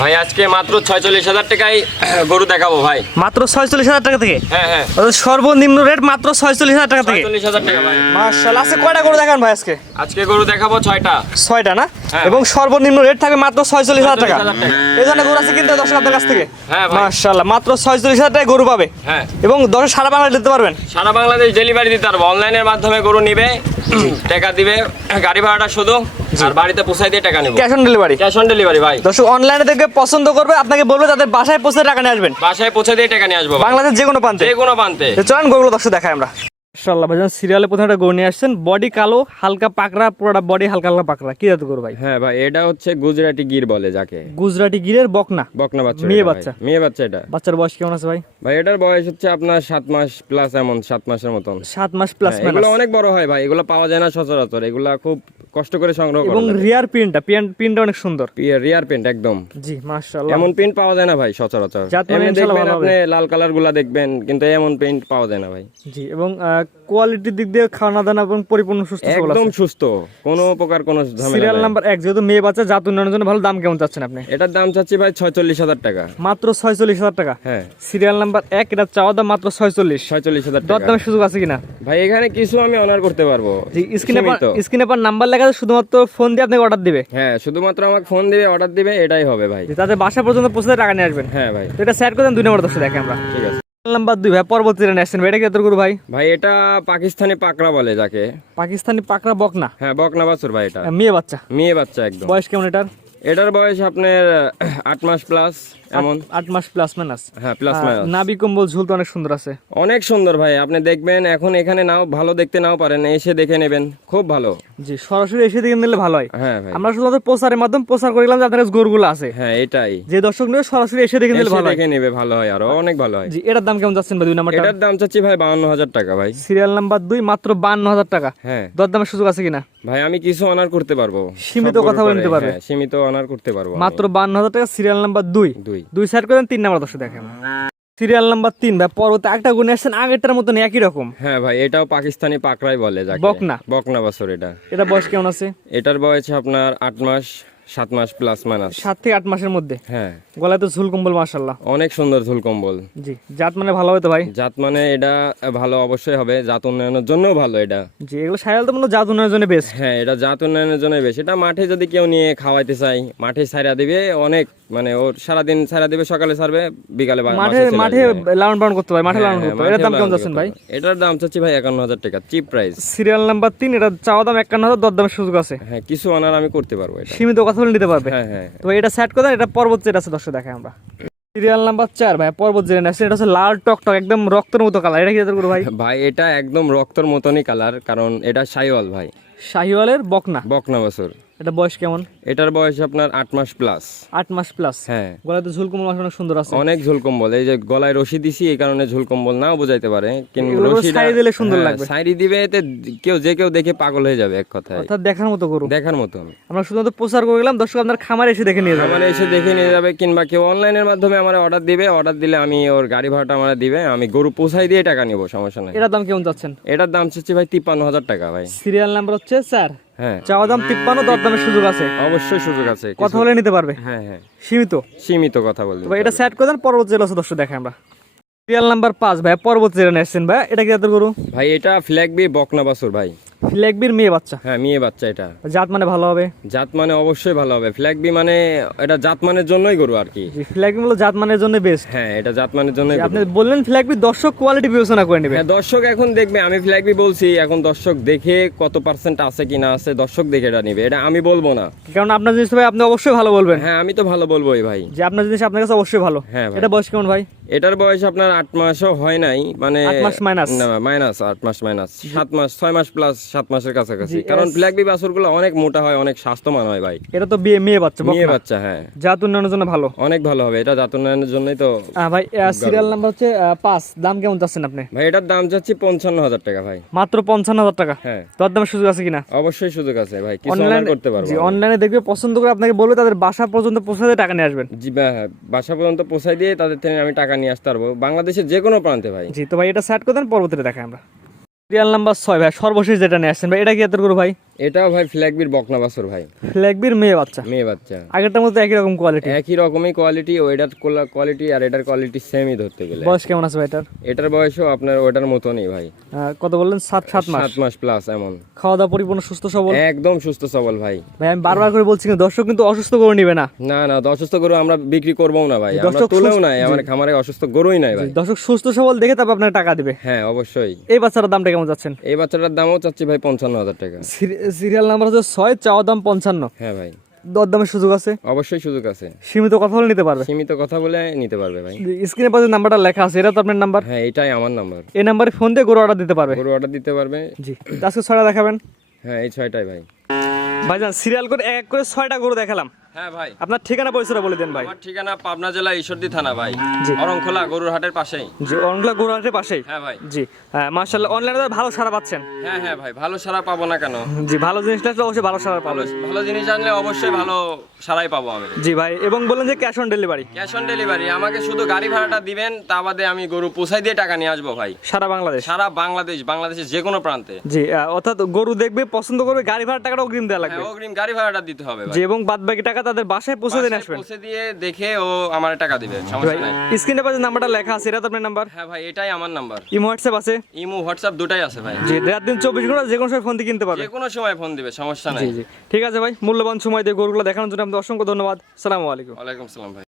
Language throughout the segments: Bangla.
ভাই আজকে মাত্র 46,000 টাকায় গরু দেখাবো ভাই। মাত্র 46,000 টাকা থেকে? হ্যাঁ হ্যাঁ, সর্বনিম্ন রেট মাত্র 46,000 টাকা থেকে। 46,000 টাকা ভাই। মাশাআল্লাহ। আজকে কয়টা গরু দেখান ভাই? আজকে গরু দেখাবো 6টা। 6টা না? হ্যাঁ। এবং সর্বনিম্ন রেট থাকবে মাত্র 46,000 টাকা। 46,000 টাকা। এই জন্য গরু আছে কিনতে দর্শক আপনার কাছ থেকে? হ্যাঁ ভাই। মাশাআল্লাহ, মাত্র 46,000 টাকায় গরু পাবে। হ্যাঁ, এবং দর্শক সারা বাংলাদেশ দিতে পারবেন? সারা বাংলাদেশ ডেলিভারি দিতে পারবো। অনলাইনের মাধ্যমে গরু নিবে, টাকা দিবে, গাড়ি ভাড়াটা শুধু, আর বাড়িতে পৌঁছাই দিয়ে টাকা নেব। Cash on delivery? Cash on delivery ভাই। দর্শক অনলাইনে দেখবে পছন্দ করবে, আপনাকে বলবে তাদের বাসায় পৌঁছে টাকা নিয়ে আসবেন। বাসায় পৌঁছে দিয়ে টাকা নিয়ে আসবো ভাই। বাংলাদেশের যে কোনো প্রান্তে? যে কোনো প্রান্তে। তো চলেন গরুগুলো দর্শক দেখাই আমরা। মাশাআল্লাহ ভাইজান, সিরিয়ালে প্রথমে একটা গরু নিয়ে আসছেন, বডি কালো, হালকা পাকড়া, পুরোটা বডি হালকা হালকা পাকড়া। কি জাত গরু ভাই? হ্যাঁ ভাই, এটা হচ্ছে গুজরাটি গির বলে যাকে। গুজরাটি গিরের বকনা? বকনা বাচ্চা। মেয়ে এটা ভাই। বাচ্চা? মেয়ে বাচ্চা এটা। বাচ্চার বয়স কেমন আছে ভাই? ভাই এটার বয়স হচ্ছে আপনার 7 মাস প্লাস, এমন 7 মাসের মতন। 7 মাস প্লাস। হ্যাঁ, এগুলো অনেক বড় হয় ভাই, এগুলো পাওয়া যায় না সচরাচর, এগুলা খুব কষ্ট করে সংগ্রহ করা এবং লাগে। রিয়ার প্রিন্টটা অনেক সুন্দর। রিয়ার পেন্ট একদম। জি মাশাআল্লাহ। এমন পেন্ট পাওয়া যায় না ভাই সচরাচর। জাত মানে এমনি ইনশাআল্লাহ দেখবেন ভালো হবে। আপনি লাল কালার গুলা দেখবেন, কিন্তু এমন পেন্ট পাওয়া যায় না ভাই। জি, এবং কোয়ালিটির দিক দিয়ে খাওয়ানো দানা এবং পরিপূর্ণ সুস্থ সবল একদম আছে। সুস্থ, কোনো প্রকার কোনো ঝামেলা সিরিয়াল নাই। নাম্বার 1 যেহেতু মেয়ে বাচ্চা, জাত উন্নয়নের জন্য ভালো। দাম কেমন চাচ্ছেন আপনি? এটার দাম চাচ্ছি ভাই 46,000 টাকা। মাত্র 46,000 টাকা? হ্যাঁ, সিরিয়াল নাম্বার 1, এটা চাওয়া দাম মাত্র 46,000 টাকা। দামের সুযোগ আছে কিনা? ভাই এখানে কিছু আমি অনার করতে পারবো। জি, সীমিত। স্ক্রিনে পর নাম্বার লেখা আছে, শুধুমাত্র ফোন দিয়ে আপনাকে অর্ডার দিবে। হ্যাঁ, শুধুমাত্র আমাকে ফোন দিবে, অর্ডার দিবে, এটাই হবে ভাই। যে তাদের বাসা পর্যন্ত পৌঁছে টাকা নিয়ে আসবেন। হ্যাঁ ভাই, তো এটা সেট করে দেন 2 নম্বর দর্শক দেখে আমরা। ঠিক আছে। নাম্বার 2 ভাই, পর্বত চিরানে আসছেন ভাই, এটা কি গরু ভাই? ভাই এটা পাকিস্তানি পাকড়া বলে যাকে। পাকিস্তানি পাকড়া বকনা? হ্যাঁ, বকনা বাছুর ভাই এটা। মেয়ে বাচ্চা? মেয়ে বাচ্চা একদম। বয়স কেমন এটার? এটার বয়স আপনার 8 মাস প্লাস, এমন। 8 মাস প্লাস মাইনাস? হ্যাঁ, প্লাস মাইনাস। নাভি কম্বল ঝুল তো অনেক সুন্দর আছে। অনেক সুন্দর ভাই, আপনি দেখবেন এখন এখানে নাও ভালো দেখতে নাও পারেন, এসে দেখে নেবেন, খুব ভালো। জি, সরাসরি এসে দেখে নিলে ভালো হয়। হ্যাঁ ভাই। আমরা শুধু প্রচারের মাধ্যমে প্রচার করলাম যে আপনার কাছে গরুগুলো আছে। হ্যাঁ, এটাই। যে দর্শক নেবে সরাসরি এসে দেখে নিলে এসে ভালো হয়। দেখে নেবে, ভালো হয়, আরো অনেক ভালো হয়। জি, এটার দাম কেমন যাচ্ছেন ভাই 2 নাম্বারটা? এটার দাম চাচ্ছি ভাই 52,000 টাকা ভাই। সিরিয়াল নাম্বার 2, মাত্র 52,000 টাকা। হ্যাঁ দরদামের সুযোগ আছে কিনা? ভাই, আমি কিছু অনার করতে পারবো। সীমিত সব কথা গরুর বলে নিতে পরে, পারবে? হ্যাঁ, সীমিত অনার করতে পারবো আমি। মাত্র 52,000 টাকা, সিরিয়াল নাম্বার 2। 2 সাইড করেন 3 নাম্বার দর্শক দেখেন। সিরিয়াল নাম্বার 3 ভাই, পর্বতে একটা গুণ আসছেন আগেরটার মতন একই রকম। হ্যাঁ ভাই, এটাও পাকিস্তানি পাকড়াই বলে যাকে। বকনা? বকনা বাছুর এটা। এটা বয়স কেমন আছে? এটার বয়স আপনার 8 মাস, 7 মাস প্লাস মাইনাস। 7 থেকে 8 মাসের মধ্যে। হ্যাঁ, গলায় তো ঝুল কম্বল মাশাআল্লাহ। অনেক সুন্দর ঝুল কম্বল। জি, জাত মানে ভালো হবে তো ভাই? জাত মানে এটা ভালো অবশ্যই হবে, জাত উন্নয়নের জন্য ভালো এটা। জি, এগুলো সায়াল তো মনে হয় জাত উন্নয়নের জন্য বেস্ট। হ্যাঁ, এটা জাত উন্নয়নের জন্য বেশি। এটা মাঠে যদি কেউ নিয়ে খাওয়াইতে চাই, মাঠে ছাইরা দিবে অনেক, মানে ওর সারাদিন ছাইরা দিবে, সকালে ছাড়বে, বিকালে মাঠে লালন পালন করতে হয়, মাঠে লালন করতে হয়। এটার দাম কেমন যাচ্ছেন ভাই? এটার দাম চাচ্ছি ভাই 51,000 টাকা, চিপ প্রাইস। সিরিয়াল নাম্বার 3, এটা চাওয়া দাম 51,000, দরদামের সুযোগ আছে। হ্যাঁ, কিছু অনার আমি করতে পারবো এটা। সীমিত কথা বলে নিতে পারবে? হ্যাঁ হ্যাঁ। তো এটা সেট করে দেন, এটা পর্বত যেটা আছে দর্শক দেখে আমরা। সিরিয়াল নাম্বার 4 ভাই, পর্বত যেটা আছে, এটা হচ্ছে লাল টকটক একদম রক্তের মতো কালার। এটা কি জাতের গরু ভাই? ভাই এটা একদম রক্তর মতনই কালার, কারণ এটা শাহিওয়াল ভাই। শাহিওয়ালের বকনা? বকনা বাছুর। এটা বয়স কেমন? এটার বয়স আপনার 8 মাস প্লাস। 8 মাস প্লাস? হ্যাঁ, গলায় তো ঝুল কম্বল অনেক সুন্দর আছে। অনেক ঝুল কম্বল, এই যে গলায় রশি দিছি, এই কারণে ঝুল কম্বল নাও বোঝাইতে পারে, কিন্তু এগুলো রশিটা সাইড দিলে সুন্দর লাগবে। সাইড দিবে, এতে কেউ দেখে পাগল হয়ে যাবে এক কথায়। অর্থাৎ দেখার মতো গরু। দেখার মতন। আমরা শুধুমাত্র প্রচার করে গেলাম, দর্শক আপনার খামারে এসে দেখে নিয়ে যাবে। আমার এসে দেখে নিয়ে যাবে, কিংবা কেউ অনলাইনের মাধ্যমে আমার অর্ডার দিবে, অর্ডার দিলে আমি ওর গাড়ি ভাড়াটা আমার দিবে, আমি গরু পৌঁছাই দিয়ে টাকা নিব, সমস্যা নাই। এটার দাম কেমন যাচ্ছেন? এটার দাম চাচ্ছি ভাই 53,000 টাকা ভাই। সিরিয়াল নাম্বার হচ্ছে 4। হ্যাঁ, চাওয়া দাম 53, দরদামের সুযোগ আছে। অবশ্যই সুযোগ আছে, কথা বলে নিতে পারবে? হ্যাঁ হ্যাঁ, সীমিত? সীমিত কথা বলতে ভাই এটা সেট করে দেন, পর্বত জেলা আছে দর্শক দেখে আমরা। সিরিয়াল নাম্বার 5 ভাই, পর্বত জেলা আসছেন ভাই, এটা কি জাতের গরু? ভাই এটা ফ্ল্যাগ বি বকনা বাছুর ভাই। ফ্ল্যাগবির মেয়ে বাচ্চা? হ্যাঁ, মেয়ে বাচ্চা। এটা জাত মানে ভালো হবে? জাত মানে অবশ্যই ভালো হবে। ফ্ল্যাগ বি মানে এটা জাত মানের জন্যই গরু আর কি। ফ্ল্যাগবি হলো জাত মানের জন্য বেস্ট। হ্যাঁ, এটা জাত মানের জন্যই গরু। আপনি বললেন ফ্ল্যাগবি, দর্শক কোয়ালিটি বিবেচনা করে নেবে। হ্যাঁ, দর্শক এখন দেখবে, আমি ফ্ল্যাগ বি বলছি, এখন দর্শক দেখে কত পার্সেন্ট আছে কি না আছে, দর্শক দেখে এটা নিবে, এটা আমি বলবো না। কারণ আপনার জিনিস ভাই আপনি অবশ্যই ভালো বলবেন। হ্যাঁ, আমি তো ভালো বলবোই ভাই। যে আপনার জিনিস আপনার কাছে অবশ্যই ভালো। হ্যাঁ ভাই। এটা বয়স কেমন ভাই? এটার বয়স আপনার 8 মাসও হয় নাই, মানে 8 মাস মাইনাস? না, মাইনাস 8 মাস মাইনাস 7 মাস, 6 মাস প্লাস 7 মাসের কাছাকাছি। জি, কারণ ফ্ল্যাগ বি বাছুরগুলো অনেক মোটা হয়, অনেক স্বাস্থ্যবান হয় ভাই। এটা তো মেয়ে বাচ্চা, মেয়ে বকনা। বাচ্চা। হ্যাঁ, জাত উন্নয়নের জন্য ভালো, অনেক ভালো হবে, এটা জাত উন্নয়নের জন্যই তো। ভাই সিরিয়াল নাম্বার হচ্ছে 5, দাম কেমন চাচ্ছেন আপনি? ভাই এটার দাম যাচ্ছে 55,000 টাকা ভাই। মাত্র 55,000 টাকা? হ্যাঁ, দরদামের সুযোগ আছে কিনা? অবশ্যই সুযোগ আছে ভাই, কিছু অনার করতে পারবো। জি, অনলাইনে দেখবে, পছন্দ করে আপনাকে বলবে, তাদের বাসা পর্যন্ত পৌঁছে দিয়ে টাকা নিয়ে আসবেন। জি হ্যাঁ, বাসা পর্যন্ত পৌঁছাই দিয়ে তাদের থেকে আমি টাকা নিয়ে আসতে পারবো, বাংলাদেশের যে কোনো প্রান্তে ভাই। জি, তো ভাই এটা সেট করে দেন, পরবর্তীতে দেখাই আমরা। সিরিয়াল নাম্বার 6 ভাই, সর্বশেষ যেটা নিয়ে আসছেন ভাই, এটা কি এত গরু ভাই? এটাও ভাই ফ্ল্যাগবির বকনা বাছুর ভাই, ফ্ল্যাগবির মেয়ে বাচ্চা, মেয়ে বাচ্চা। আগেরটার মতো একই রকম কোয়ালিটি, একই রকমই কোয়ালিটি, ওইটার কোয়ালিটি আর এটার কোয়ালিটি সেমই ধরতে গেলে। বয়স কেমন আছে ভাই এটার? এটার বয়সও আপনার ওটার মতনই ভাই, কত বললেন? 7 মাস। 7 মাস প্লাস এমন। খাওয়া দাওয়া পরিপূর্ণ সুস্থ সবল? একদম সুস্থ সবল ভাই। ভাই আমি বারবার করে বলছি কিন্তু দর্শক কিন্তু অসুস্থ করে নিবে না। না না, অসুস্থ গরু আমরা বিক্রি করবো না ভাই, আমরা দর্শক তুলেও নাই, আমার খামারে অসুস্থ গরুই নাই ভাই। দর্শক সুস্থ সবল দেখে তারপর আপনাকে টাকা দিবে। হ্যাঁ অবশ্যই। এই বাচ্চাটার দামটা কেমন যাচ্ছেন? এই বাচ্চাটার দামও চাচ্ছি ভাই 55,000 টাকা। সিরিয়াল নাম্বার হচ্ছে 6, চাওয়া দাম 55। হ্যাঁ ভাই, দরদামের সুযোগ আছে? অবশ্যই সুযোগ আছে, সীমিত কথা বলে নিতে পারবে? সীমিত কথা বলে নিতে পারবে ভাই। স্ক্রিনে পাশে নাম্বারটা লেখা আছে, এটা তো আপনার নাম্বার? হ্যাঁ এটাই আমার নাম্বার। এই নাম্বারে ফোন দিয়ে গরু অর্ডার দিতে পারবে? গরু অর্ডার দিতে পারবে। জি, আজকে 6টা দেখাবেন? হ্যাঁ এই 6টাই ভাই। ভাইজান সিরিয়াল করে এক করে 6টা গরু দেখালাম, হ্যাঁ ভাই। আপনার ঠিকানা পরিচয়টা বলে দেন ভাই। আমার ঠিকানা পাবনা জেলা ঈশ্বরদী থানা ভাই, জি। অরংখোলা গরুর হাটের পাশেই। জি, অনলা গরুহাটের পাশেই। হ্যাঁ ভাই। জি, মাশাআল্লাহ অনলাইনে তো ভালো সাড়া পাচ্ছেন। হ্যাঁ হ্যাঁ ভাই, ভালো সারা পাবো না কেন? জি, ভালো জিনিসটা আসলে অবশ্যই ভালো সাড়া ভালো পাবেন। ভালো জিনিস আনলে অবশ্যই ভালো সারাই পাবো আমি। জি ভাই, এবং বললেন যে cash on delivery? Cash on delivery, আমাকে শুধু গাড়ি ভাড়াটা দিবেন, তা বাদে আমি গরু পোছাই দিয়ে টাকা নিয়ে আসবো ভাই। সারা বাংলাদেশ? সারা বাংলাদেশ, বাংলাদেশের যে কোনো প্রান্তে। জি, অর্থাৎ গরু দেখবে, পছন্দ করবে, গাড়ি ভাড়ার টাকাটা অগ্রিম দেওয়া লাগবে? হ্যাঁ অগ্রিম গাড়ি ভাড়াটা দিতে হবে ভাই। জি, এবং বাদ বাকি টাকা তাদের বাসায় পৌঁছে দিয়ে আসবেন? পৌঁছে দিয়ে দেখে ও আমার টাকা দিবে, ভাই সমস্যা নাই। স্ক্রিনে পাশে নাম্বারটা লেখা আছে, এটা তো আপনার নাম্বার? হ্যাঁ ভাই, এটাই আমার নাম্বার। ইমো হোয়াটসঅ্যাপ আছে? ইমো হোয়াটসঅ্যাপ দুটাই আছে ভাই। জি, রাত দিন 24 ঘন্টা যে কোনো সময় ফোন দিয়ে কিনতে পারবে? যে কোনো সময় ফোন দিবে, সমস্যা নাই। জি জি, ঠিক আছে ভাই, মূল্যবান সময় দিয়ে গরুগুলো দেখানোর জন্য আপনাদের অসংখ্য ধন্যবাদ। আসসালামু আলাইকুম। ওয়ালাইকুম সালাম ভাই।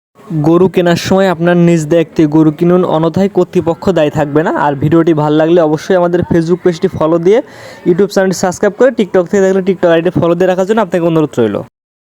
গরু কেনার সময় আপনার নিজ দায়িত্বে গরু কিনুন, অন্যথায় কর্তৃপক্ষ দায়ী থাকবে না। আর ভিডিওটি ভালো লাগলে অবশ্যই আমাদের ফেসবুক পেজটি ফলো দিয়ে, ইউটিউব চ্যানেলটি সাবস্ক্রাইব করে, টিকটক থেকে দেখলে টিকটক আইডি ফলো দিয়ে রাখার জন্য আপনাকে অনুরোধ রইল।